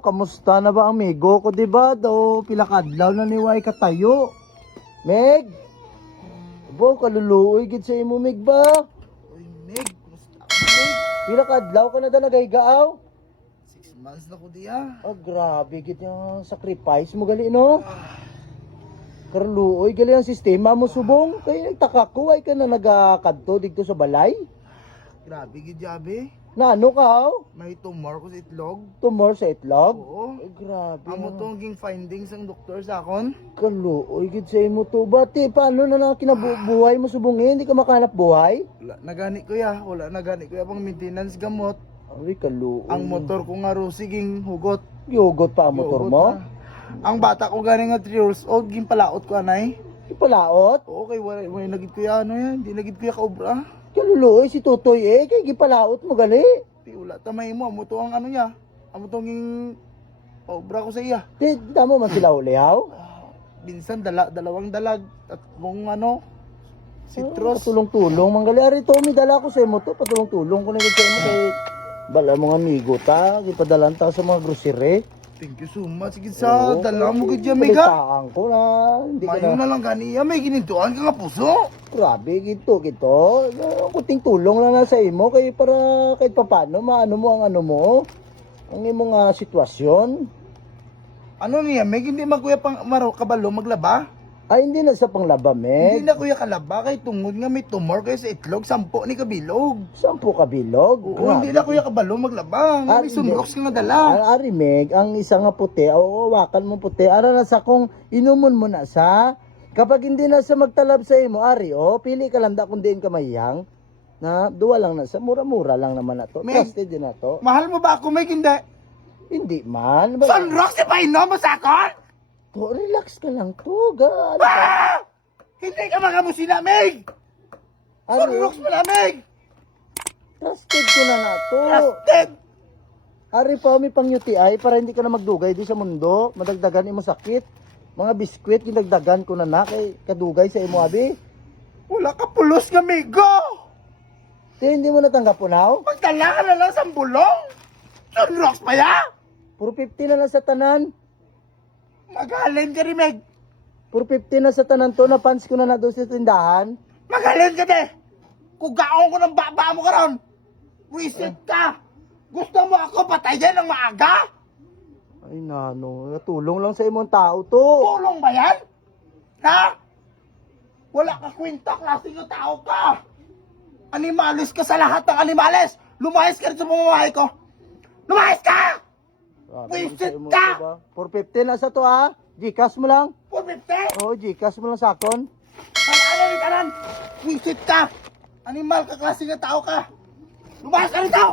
Kamusta na ba amigo ko, diba? Daw pilakadlaw na niway katayo. Meg? Bo, kaluluoy gid sa imo, Meg ba? Uy, Meg, kumusta ka, Meg? Pilakadlaw ka na da nagahigaaw? 6 months na ko diya. Ah, grabe gid yung sacrifice mo gali, no? Karluoy gali ang sistema mo subong. Kaya nagtaka ko, ay ka na nagakadto dito sa balay. Grabe, gidyabe. Na ano ka, haw? May tumor ko sa itlog. Tumor sa itlog? Oo. Ay, grabe. Amo tong ging findings ang doktor sa akon. Kaluoy gid sa imo to. Bati, paano na lang kinabubuhay mo subongin? Hindi ka makanap buhay? Wala nagani ko ya. Wala nagani ko ya pang maintenance gamot. Ay, kaluoy. Ang motor ko nga ro siging hugot. Yugot pa ang motor Hugot mo? na. Ang bata ko gani nga 3 years old, ging palaot ko anay. Ipalaot? Okay, wala nagid ko ya ano yan. Di nagid ko ya kaobra. Kaluloy si Tutoy kay gipalaot mo gali. Di wala tamay mo. Amo to ang ano niya. Amo tong ging kaobra ko sa iya. Di damo man sila ulihaw? Minsan dalawang dalag at mong ano citrus. Patulong-tulong manggali ari to mi dala ko sa imo to, patulong-tulong ko na gid sa imo kay bala mga amigo ta, gipadalan ta sa mga grocery. Thank you so much. Sige sa Oo, dala mo kay gid ya mega. balitaan ko na hindi ka Mayo na. na lang ganiya may ginintuan ka nga puso. Grabe gito. Kunting tulong lang na sa imo kay para kahit papaano maano mo ang ano mo. Ang imong sitwasyon. Ano niya, Meg, hindi man kuya pang kabalo maglaba? Ay hindi na sa panglaba, Hindi Meg. na kuya kalaba kay tungod nga may tumor kayo sa itlog, 10 ni kabilog. 10 kabilog. Oo, hindi na kuya kabalo maglaba. Nga may hindi. sunrox ka nga dala. Ari, Meg, ang isa nga puti, o wakan mo puti, ara na sa kung inumon mo na sa, kapag hindi na sa magtalab sa imo, ari, pili ka lang da kung diin ka mayang, na duwa lang na sa, mura-mura lang naman na to. Meg. Trusted din na to. Mahal mo ba ako, Meg? Hindi. Hindi man. Sunrox, di pa inom mo sa akon? To, relax ka lang to. Ano ba? Ah! Hindi ka makamusina, Meg! Sunrox Ari, mo na, Meg! trusted ko na na to. Trusted! Ari pa, may pang UTI para hindi ka na magdugay di sa mundo. Madagdagan imo sakit. Mga biskwit, ginagdagan ko na kay kadugay sa imo, abi. Wala ka pulos nga, Migo! Di, hindi mo natanggap po now? Magdala ka na lang sa bulong! Sunrox pa ya? Puro 50 na lang sa tanan. Magaling ka rin, Meg! Puro 50 na sa tanan to. Napans ko na doon sa tindahan. Magaling ka de! Kugaon ko ng baba mo karon. Wisit ka! Gusto mo ako patayin ng maaga? Ay, nano. Tulong lang sa imong tao to. Tulong ba yan? Ha? Wala ka kwenta, klaseng ng tao ka! Animalis ka sa lahat ng animales! Lumayas ka rin sa pamamahay ko! Lumayas ka! Wisit ka! Puro 50 na sa to, ha? Gcash mo lang. 450! Oo, Gcash mo lang sa akon. Ano rin kanan? Wisit ka! Animal ka, klaseng ng tao ka! Lumayas ka rito!